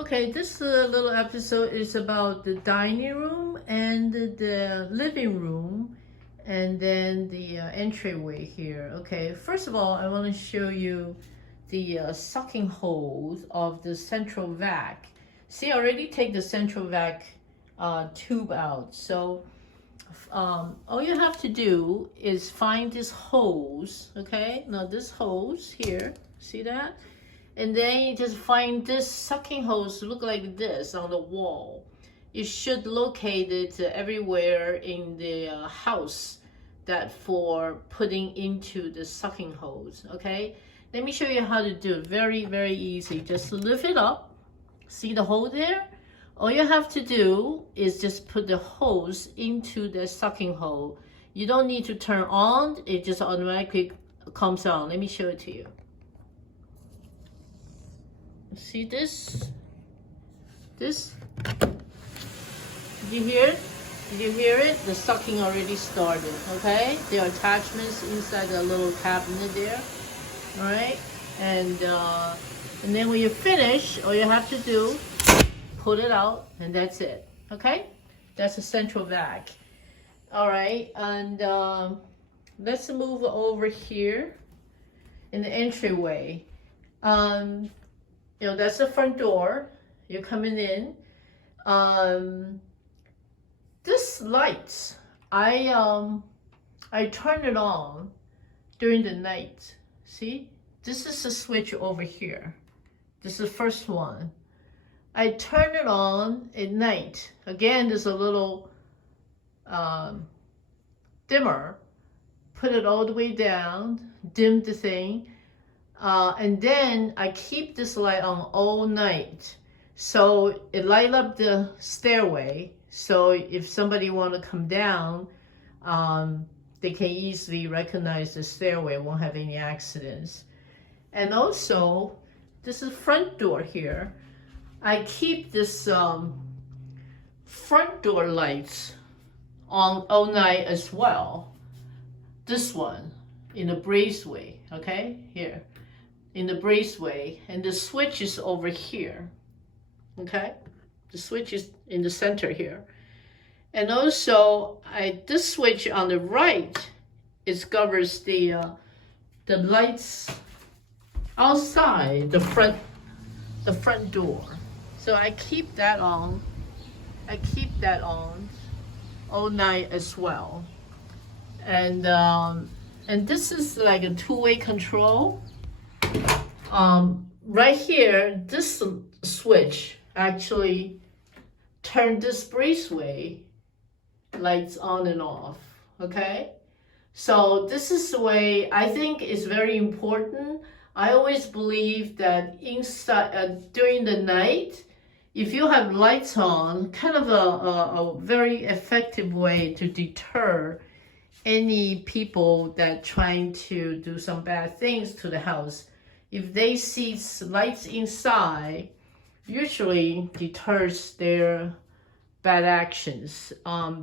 Okay, this little episode is about the dining room and the living room and then the entryway here. Okay, first of all, I want to show you the sucking holes of the central vac. See, I already take the central vac tube out. So all you have to do is find these holes, okay? Now this holes here, see that? And then you just find this sucking hose look like this on the wall. You should locate it everywhere in the house that for putting into the sucking hose, okay? Let me show you how to do it. Very, very easy. Just lift it up. See the hole there? All you have to do is just put the hose into the sucking hole. You don't need to turn on. It just automatically comes on. Let me show it to you. See this? This? Did you hear it? Did you hear it? The sucking already started, okay? There are attachments inside the little cabinet there, all right? And then when you finish, all you have to do, pull it out, and that's it, okay? That's a central vac. All right, and let's move over here in the entryway. You know, that's the front door. You're coming in. This light, I turn it on during the night. See, this is the switch over here. This is the first one. I turn it on at night. Again, there's a little dimmer. Put it all the way down, dim the thing. And then I keep this light on all night. So it light up the stairway. So if somebody want to come down, they can easily recognize the stairway, won't have any accidents. And also, this is front door here. I keep this front door lights on all night as well. This one in the breezeway, okay, here. In the breezeway, and the switch is over here, okay? The switch is in the center here. And also, this switch on the right, it covers the lights outside the front door. So I keep that on. I keep that on all night as well. And this is like a two-way control. Right here, this switch actually turn this breezeway lights on and off, okay? So this is the way I think is very important. I always believe that inside during the night, if you have lights on, kind of a very effective way to deter any people that trying to do some bad things to the house. If they see lights inside, usually deters their bad actions.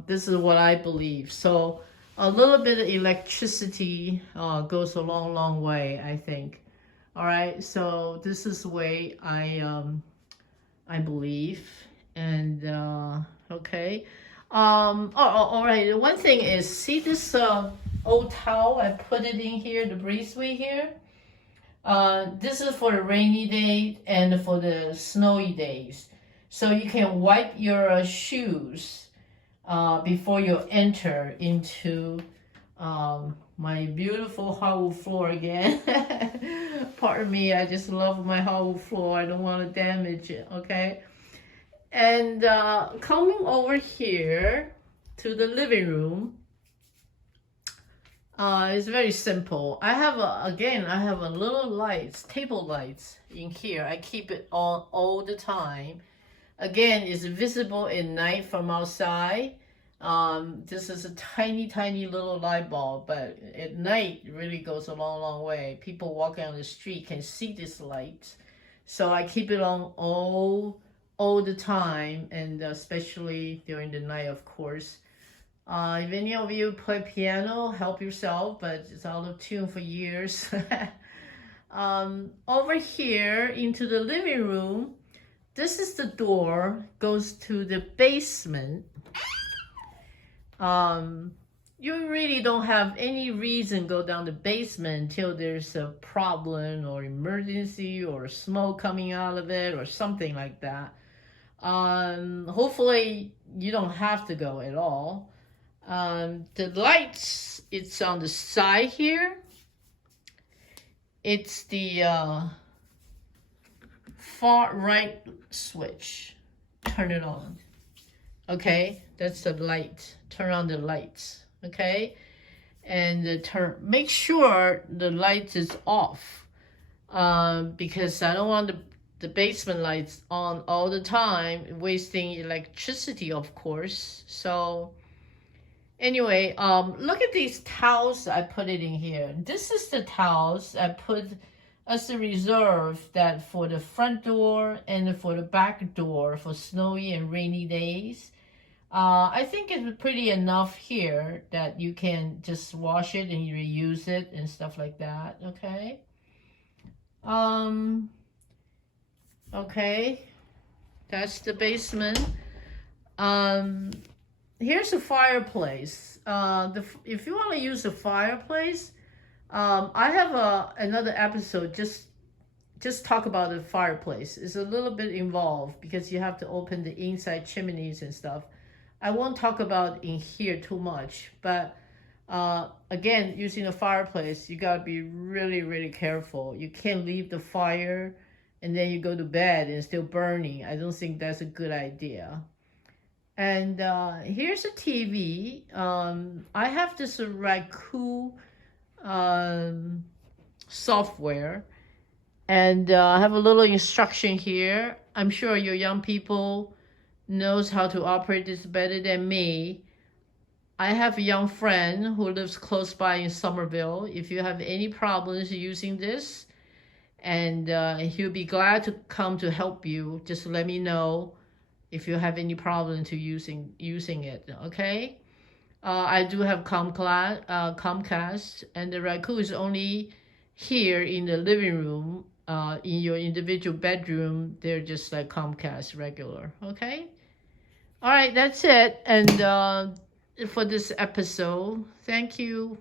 This is what I believe. So a little bit of electricity goes a long, long way, I think. All right, so this is the way I believe. And okay. All right, one thing is, see this old towel? I put it in here, the breezeway here. This is for the rainy day and for the snowy days. So you can wipe your shoes before you enter into my beautiful hardwood floor again. Pardon me, I just love my hardwood floor. I don't want to damage it, okay? And coming over here to the living room, it's very simple. I have a little lights, table lights in here. I keep it on all the time. Again, it's visible at night from outside. This is a tiny, tiny little light bulb, but at night it really goes a long, long way. People walking on the street can see this light. So I keep it on all the time, and especially during the night, of course. If any of you play piano, help yourself, but it's out of tune for years. Over here into the living room, this is the door, goes to the basement. You really don't have any reason to go down the basement until there's a problem or emergency or smoke coming out of it or something like that. Hopefully you don't have to go at all. The lights, it's on the side here. It's the far right switch. Turn it on. Okay, that's the light. Turn on the lights. Okay, and make sure the light is off, because I don't want the basement lights on all the time, wasting electricity, of course. So anyway, look at these towels I put it in here. This is the towels I put as a reserve that for the front door and for the back door for snowy and rainy days. I think it's pretty enough here that you can just wash it and reuse it and stuff like that. Okay. Okay, that's the basement. Here's a fireplace. If you want to use a fireplace, I have another episode just talk about the fireplace. It's a little bit involved because you have to open the inside chimneys and stuff. I won't talk about in here too much, but again, using a fireplace, you gotta be really, really careful. You can't leave the fire and then you go to bed and it's still burning. I don't think that's a good idea. And here's a TV. I have this Roku software, and I have a little instruction here. I'm sure your young people knows how to operate this better than me. I have a young friend who lives close by in Somerville. If you have any problems using this, and he'll be glad to come to help you. Just let me know if you have any problem to using it. Okay. I do have Comcast, and the Roku is only here in the living room. In your individual bedroom, they're just like Comcast regular. Okay. All right, that's it. And for this episode, thank you.